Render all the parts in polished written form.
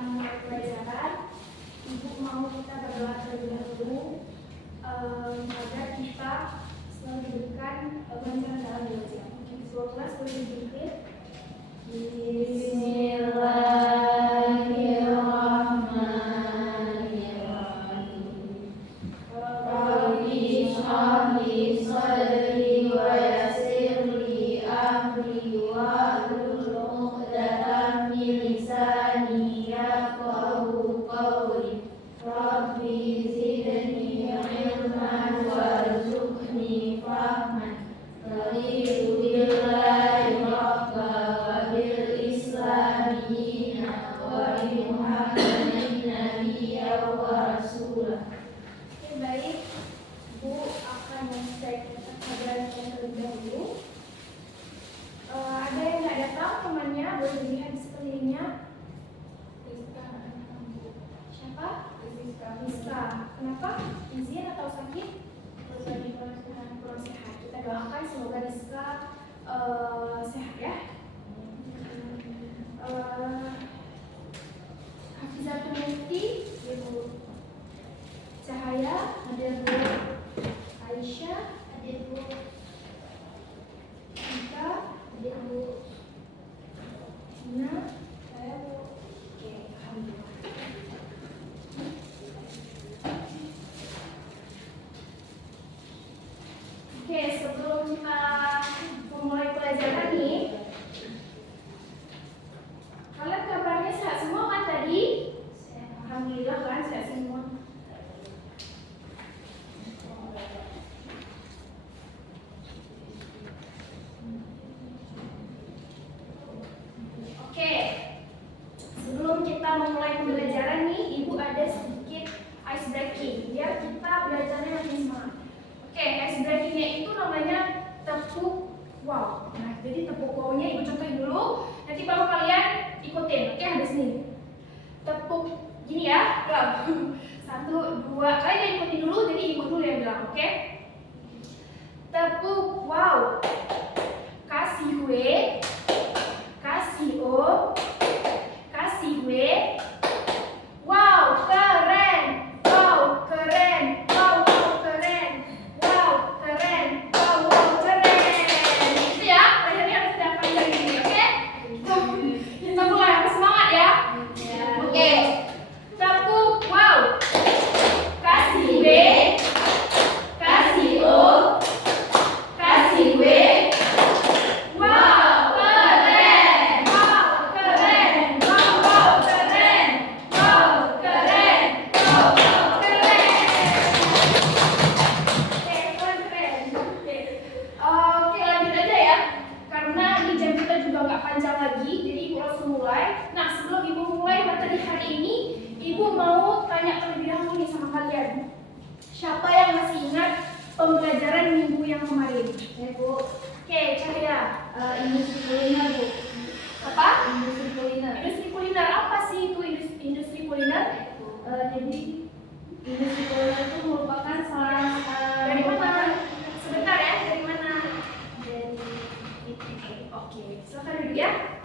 memulai pelajaran, Ibu mau kita berdoa terlebih dahulu agar kita selalu diberikan kelancaran dalam belajar. Mungkin seluruh kelas boleh dipimpin. Bismillahirrahmanirrahim. Rabbi shrah li sadri wa yassir li amri wahlul 'uqdatam min lisani yafqahu qawli. Rabbi zidni ilman warzuqni fahman. Raditu billahi rabba wa bil islami dina wa bi Muhammadin nabiyya wa rasulah. Baik, Bu akan menyelesaikan pelajaran terlebih dahulu. Ada yang nggak datang temannya, boleh dilihat di sekelilingnya. Siapa? Rizka. Kenapa? Izin atau sakit? Kurang sehat. Kita doakan semoga Rizka sehat ya. Hafizatul Mufti, Ibu Cahaya, hadir Bu. Aisyah, hadir Bu. Ika, hadir Bu. Nina, saya Bu. Oke, alhamdulillah. Oke, sebelum kita memulai pelajaran nih, kalian kabarnya sehat semua kan tadi? Alhamdulillah kan sehat semua. Oke, sebelum kita memulai pembelajaran nih, Ibu ada sedikit ice breaking biar kita belajarnya makin semangat. Oke, ice breakingnya itu namanya tepuk wow. Nah, jadi tepuk wow-nya Ibu contohin dulu, nanti baru kalian ikutin. Oke, habis ini tepuk gini ya, klub. 1, 2, kalian ikutin dulu, jadi Ibu dulu yang bilang, oke? Tepuk wow. Kasih W, kasih O, kasih W. Wow, keren. Wow, keren. Wow, wow, keren. Wow, keren. Wow, wow, keren. Itu ya, pelajarannya harus sudah panjang ini, oke? Kita mulai, harus semangat ya. Oke. Tepuk wow. Kasih W, kasih O, kasih W. Wow, keren. Wow, keren. Wow, wow, keren. Wow, keren. Wow, wow, keren. Oke, keren. Oke, lanjut aja ya. Karena di jam kita juga nggak panjang lagi, jadi Ibu langsung mulai. Nah, sebelum Ibu mulai materi hari ini, Ibu mau tanya terlebih dahulu nih sama kalian. Siapa yang masih ingat pembelajaran minggu yang kemarin? Ya, Bu. Oke, Cahaya. Industri kuliner, Bu. Apa? Industri kuliner. Industri kuliner. Apa sih itu industri kuliner? Jadi industri kuliner itu merupakan salah Dari mana? Sebentar ya, dari mana? dari Oke, silakan duduk ya.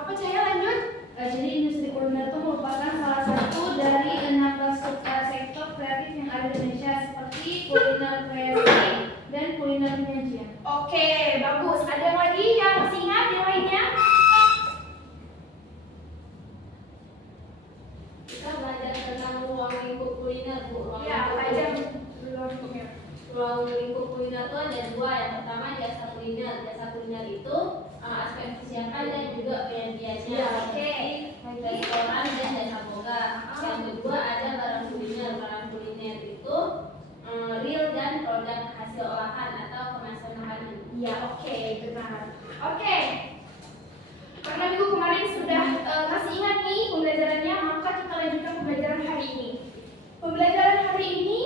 Apa Cahaya lanjut? jadi industri kuliner itu merupakan salah satu dari 16 sektor kreatif yang ada di Indonesia seperti kuliner kreasi dan kuliner penyajian. Oke, bagus. Ada yang lagi yang masih ingat yang lainnya? Kita belajar tentang ruang lingkup kuliner, Bu. Ya, apa aja luar lingkupnya? Ruang lingkup kuliner itu ada 2. Yang pertama jasa kuliner. Jasa kuliner itu aspek persiapan dan juga penyajiannya. Ya, oke. Restoran dan jasa boga. Yang kedua ada barang kuliner. Barang kuliner itu real dan produk hasil olahan atau kemasan makanan. Ya, oke, benar. Oke. Karena minggu kemarin sudah masih ingat nih pembelajarannya, maka kita lanjutkan pembelajaran hari ini. Pembelajaran hari ini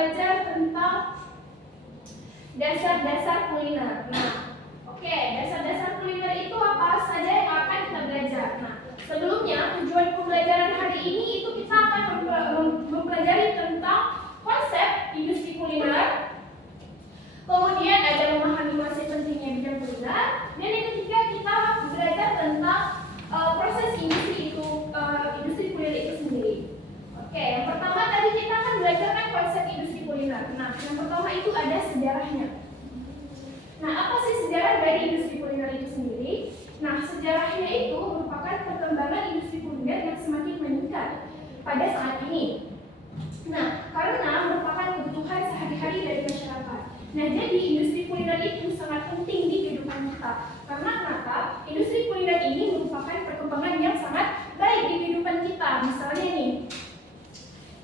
belajar tentang dasar-dasar kuliner. Nah, oke, dasar-dasar kuliner itu apa saja yang akan kita belajar? Nah, sebelumnya tujuan pembelajaran hari ini itu kita akan mempelajari tentang konsep industri kuliner. Kemudian ada memahami masih pentingnya bidang kuliner. Dan yang ketiga kita belajar tentang proses industri kuliner itu sendiri. Oke, yang pertama tadi kita akan belajar kan konsep industri kuliner. Nah, yang pertama itu ada sejarahnya. Nah, apa sih sejarah dari industri kuliner itu sendiri? Nah, sejarahnya itu merupakan perkembangan industri kuliner yang semakin meningkat pada saat ini. Nah, karena merupakan kebutuhan sehari-hari dari masyarakat. Nah, jadi industri kuliner itu sangat penting di kehidupan kita. Karena kenapa? Industri kuliner ini merupakan perkembangan yang sangat baik di kehidupan kita.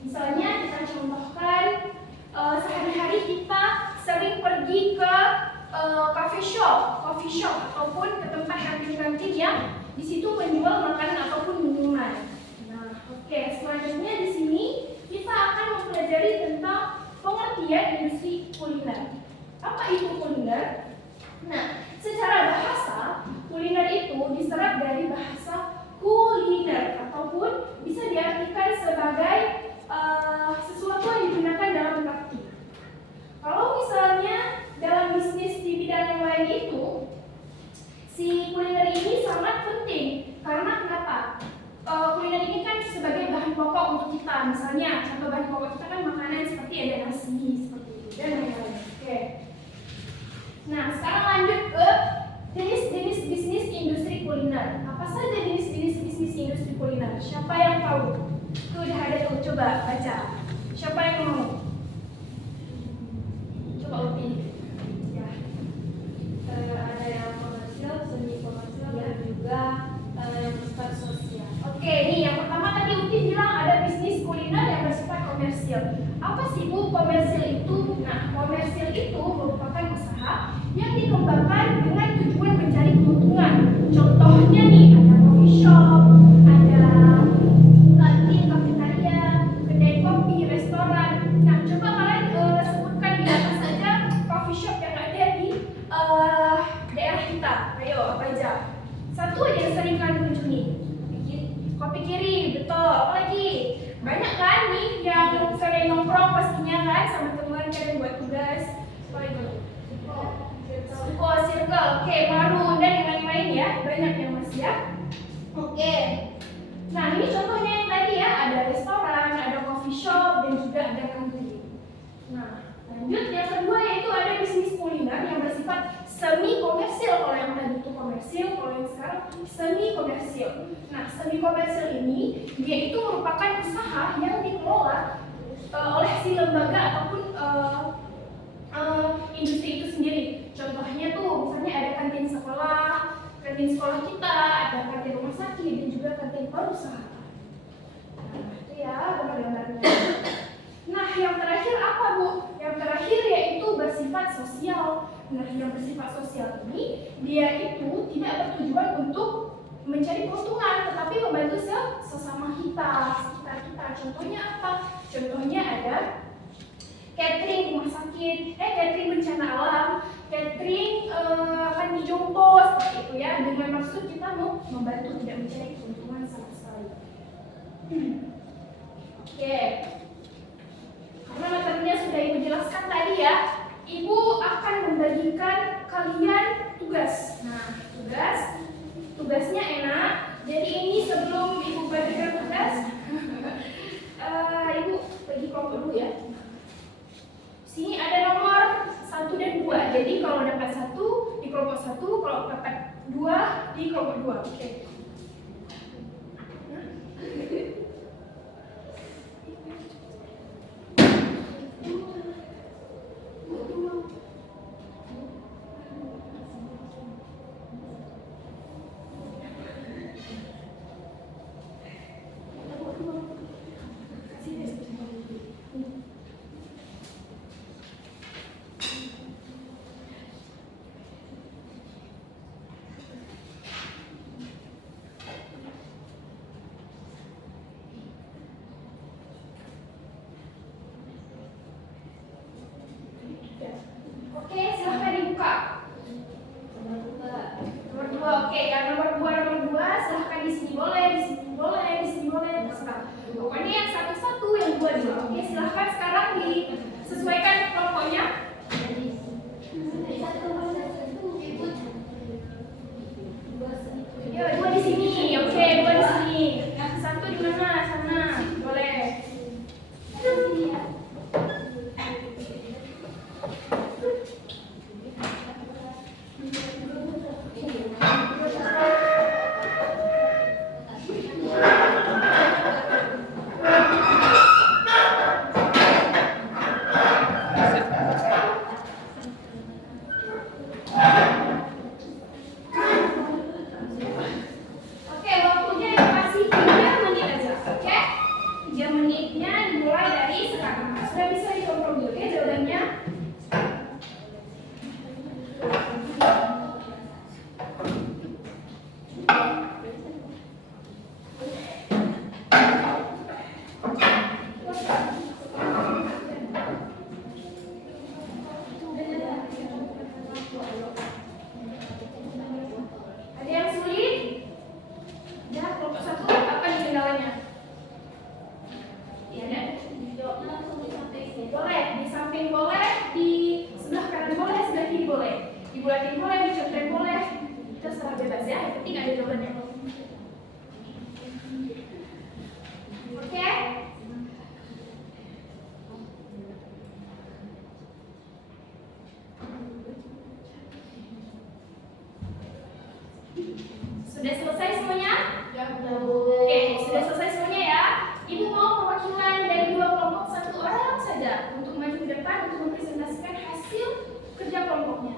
Misalnya kita contohkan sehari-hari kita sering pergi ke coffee shop ataupun ke tempat kantin-kantin yang di situ menjual makanan ataupun minuman. Nah, oke, selanjutnya di sini kita akan mempelajari tentang pengertian industri kuliner. Apa itu kuliner? Nah, secara bahasa, kuliner itu diserap dari bahasa kuliner ataupun bisa diartikan sebagai sesuatu yang digunakan dalam praktik. Kalau misalnya dalam bisnis di bidang yang lain itu, si kuliner ini sangat penting. Karena kenapa? Kuliner ini kan sebagai bahan pokok untuk kita. Misalnya, contoh bahan pokok kita kan makanan seperti ada nasi, seperti itu, dan lain-lain. Oke. Nah, sekarang lanjut ke jenis-jenis bisnis industri kuliner. Apa saja jenis-jenis bisnis industri kuliner? Siapa yang tahu? Tuh, udah ada tuh, coba baca. Siapa yang mau? Coba Uti. Ya. Ada yang komersial, semi komersial, dan juga yang bersifat sosial. Oke, nih yang pertama tadi Uti bilang ada bisnis kuliner yang bersifat komersial. Apa sih Bu komersial itu? Nah, komersial itu merupakan usaha yang dikembangkan dengan tujuan mencari keuntungan. Contohnya nih, ada coffee shop, ada kantin, kafetaria, kedai kopi, restoran. Nah, coba kalian sebutkan di atas saja coffee shop yang ada di daerah kita. Ayo, apa aja? Satu aja yang sering kalian kunjungi. Kopi kiri, betul. Apa lagi? Banyak kan nih yang sering nongkrong pastinya kan sama teman kalian buat tugas. Apa lagi? Circle. Oke, Marun dan yang lain-lain ya. Banyak yang masih ya. Oke. Nah, ini contohnya yang tadi ya, ada restoran, ada coffee shop dan juga ada kantin. Nah, lanjut yang kedua yaitu ada bisnis kuliner yang bersifat semi komersil. Kalau yang tadi itu komersil, kalau yang sekarang semi komersil. Nah, semi komersil ini dia itu merupakan usaha yang dikelola oleh si lembaga ataupun industri itu sendiri. Contohnya tuh misalnya ada kantin sekolah kita, ada kantin rumah sakit dan juga kantin perusahaan. Nah, itu ya gambar-gambarnya. Nah, yang terakhir apa Bu? Yang terakhir yaitu bersifat sosial. Nah, yang bersifat sosial ini dia itu tidak bertujuan untuk mencari keuntungan, tetapi membantu sesama kita, sekitar kita. Contohnya apa? Contohnya ada catering rumah sakit, catering bencana alam, catering panti jompo seperti itu ya. Dengan maksud kita mau membantu, tidak mencari keuntungan sama sekali. Oke. Karena materinya sudah Ibu jelaskan tadi ya, Ibu akan membagikan kalian tugas. Nah, tugasnya enak. Jadi ini sebelum Ibu bagikan tugas, Ibu bagi kelompok dulu ya. Sini ada nomor 1 dan 2. Jadi kalau dapat 1 di kelompok 1, kalau dapat 2 di kelompok 2. Oke. Sesuaikan kelompoknya. Ya, 2 di sini. Oke, 2 di sini. Yang 1 di mana? Sana. Boleh. Oke, waktunya dikasih 3 menit aja. Oke? 3 menitnya dimulai dari sekarang. Sudah bisa dikontrol dulu ya jawabannya. Ada yang sulit? Ya, kelompok 1 apa nih kendalanya? Iya, ada. Jawabnya langsung di samping. Boleh, di samping boleh, di sebelah kanan boleh, sebelah kiri boleh. Dibulatin boleh, dicontohin boleh. Terserah bebas ya, yang penting ada jawabannya. Oke? Sudah selesai semuanya? Oke, sudah selesai semuanya ya. Ibu mau perwakilan dari 2 kelompok 1 orang saja untuk maju ke depan untuk mempresentasikan hasil kerja kelompoknya.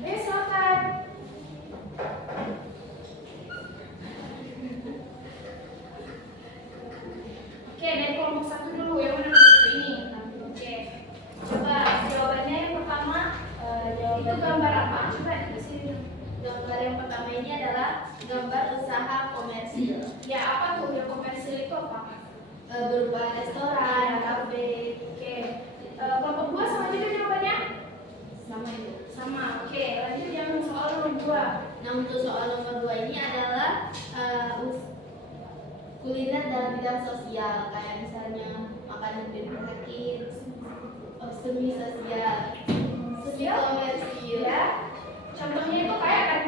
Ayo silakan. Oke, dari kelompok 1 dulu yang mana ini. Oke, coba jawabannya yang pertama. Itu gambar apa? Coba dikasih. Gambar yang pertama ini adalah gambar usaha komersil. Ya, apa tuh yang komersil itu apa? Berupa restoran, kafe, Oke, kelompok 2 sama juga jawabannya? sama itu. Sama. Oke, lanjut yang soal nomor 2. Nah, untuk soal nomor 2 ini adalah kuliner dalam bidang sosial, kayak misalnya makanan berhakit, semi sosial, semi komersil, Ya. Contohnya itu kayak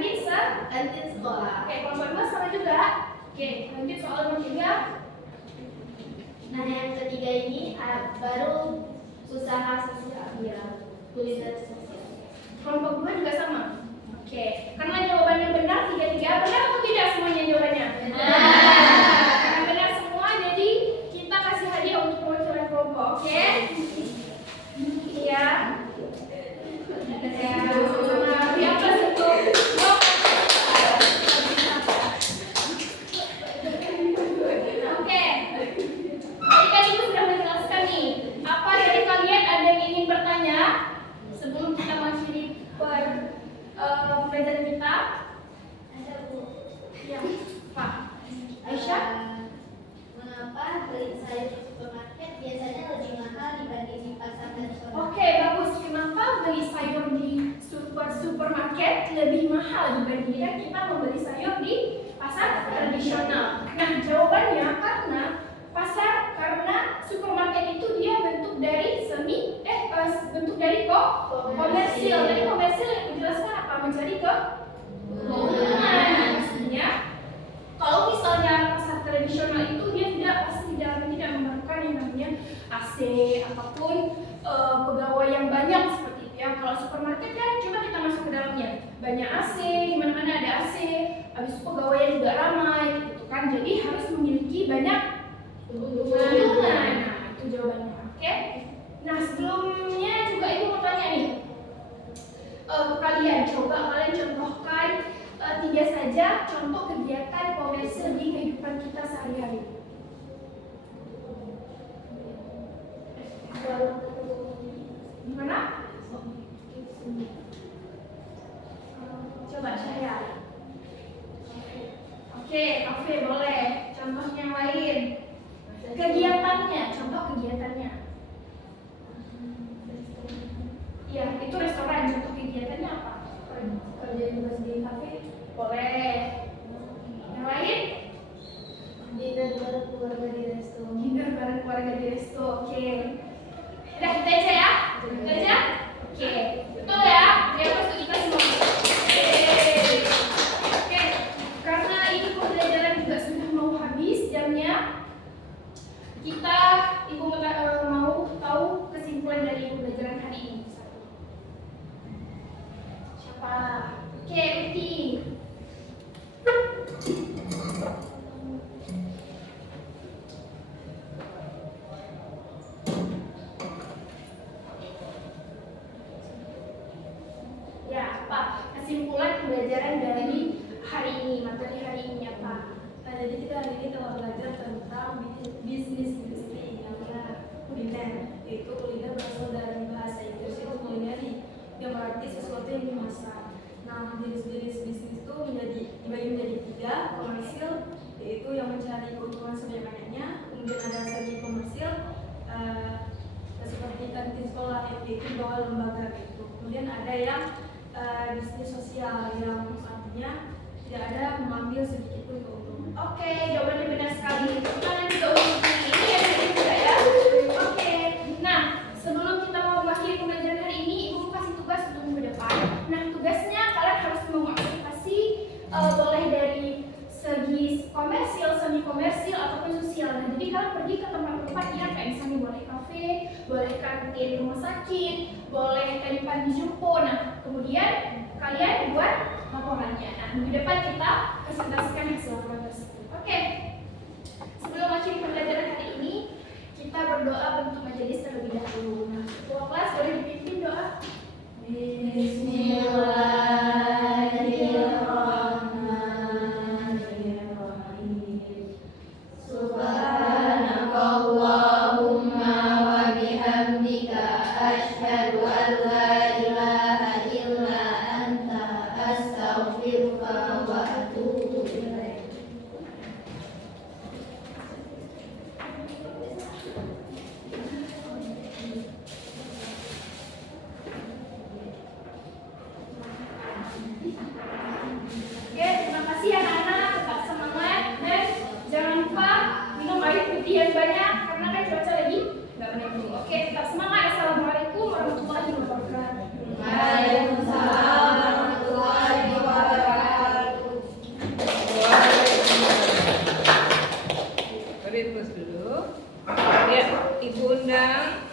kantin sekolah. Oke, kelompok 2 sama juga. Oke, lanjut soal nomor 3. Nah, yang ketiga ini baru usaha sosial, ya, kuliner sosial. Kelompok 2 juga sama. Oke, karena jawabannya benar 3-3. Benar atau tidak semuanya jawabannya? Karena benar semua, jadi kita kasih hadiah untuk perwakilan kelompok. Oke? Iya. Sama di atas itu. Oke. Tadi kan Ibu sudah menjelaskan nih. Apa dari kalian ada yang ingin bertanya sebelum kita mengakhiri pembelajaran kita? Ada Bu. Ya, Pak. Aisyah? Mengapa beli sayur di supermarket biasanya lebih mahal dibanding di pasar tradisional? Oke, bagus. Kenapa beli sayur di supermarket lebih mahal dibandingkan kita membeli sayur di pasar tradisional? Nah, jawabannya karena supermarket itu dia bentuk dari bentuk dari komersil. Jadi komersil yang menjelaskan apa? Mencari keuntungan. Pastinya. Kalau misalnya pasar tradisional itu dia tidak memerlukan yang namanya AC ataupun pegawai yang banyak seperti itu ya. Kalau supermarket kan coba kita masuk ke dalamnya, banyak AC, di mana-mana ada AC, habis itu pegawainya juga ramai gitu kan. Jadi harus memiliki banyak keuntungan. Nah, itu jawabannya. Oke. Nah, sebelumnya juga Ibu mau tanya nih. Ke kalian, coba kalian contohkan 3 saja contoh kegiatan komersil di kehidupan kita sehari-hari. Gimana? Coba saya. Oke, kafe boleh. Contoh yang lain. Kegiatannya, contoh kegiatannya. Iya, itu restoran. Contoh kegiatannya apa? Kerja tugas di kafe boleh. Yang lain? Dinner bareng keluarga di resto. Dinner bareng keluarga di resto. Oke. Ibu mau tahu kesimpulan dari pembelajaran hari ini. Siapa? Oke, Uti. Ya, apa kesimpulan pembelajaran dari hari ini, materi hari ini apa? Jadi kita hari ini telah belajar tentang bisnis industri yang kuliner. Yaitu kuliner berasal dari bahasa Inggris itu culinary, yang berarti sesuatu yang dimasak. Nah, jenis-jenis bisnis itu dibagi menjadi 3: komersil, yaitu yang mencari keuntungan sebanyak-banyaknya. Kemudian ada semi komersil, seperti kantin sekolah, yaitu di bawah lembaga gitu. Kemudian ada yang bisnis sosial, yang artinya tidak ada mengambil sedikit pun keuntungan. Oke, jawabannya benar sekali. Tangan juga untuk ini ya, juga ya. Oke. Nah, sebelum kita mau mengakhiri pembelajaran hari ini, Ibu kasih tugas untuk minggu depan. Nah, tugasnya kalian harus mengobservasi boleh dari segi komersil, semi komersil ataupun sosial. Nah, jadi kalian pergi ke tempat-tempat yang kayak misalnya boleh kafe, boleh kantin rumah sakit, boleh kayak panti jumbo. Nah, kemudian kalian buat laporannya. Nah, minggu depan kita presentasikan hasil laporan tersebut. Oke. Sebelum akhir pembelajaran hari ini, kita berdoa bentuk majelis terlebih dahulu. Nah, ketua kelas boleh dipimpin doa. Bismillahirrahmanirrahim. Subhanakallahumma wa bihamdika asyhadu an la ilaha illa anta astaghfiruka wa atubu ilaik. Oke, terima kasih anak-anak, tetap semangat dan jangan lupa minum air putih yang banyak karena kan cuaca lagi nggak menentu. Oke, tetap semangat. Assalamualaikum warahmatullahi wabarakatuh. Waalaikumsalam warahmatullahi wabarakatuh. Terus dulu. Ya, Ibu undang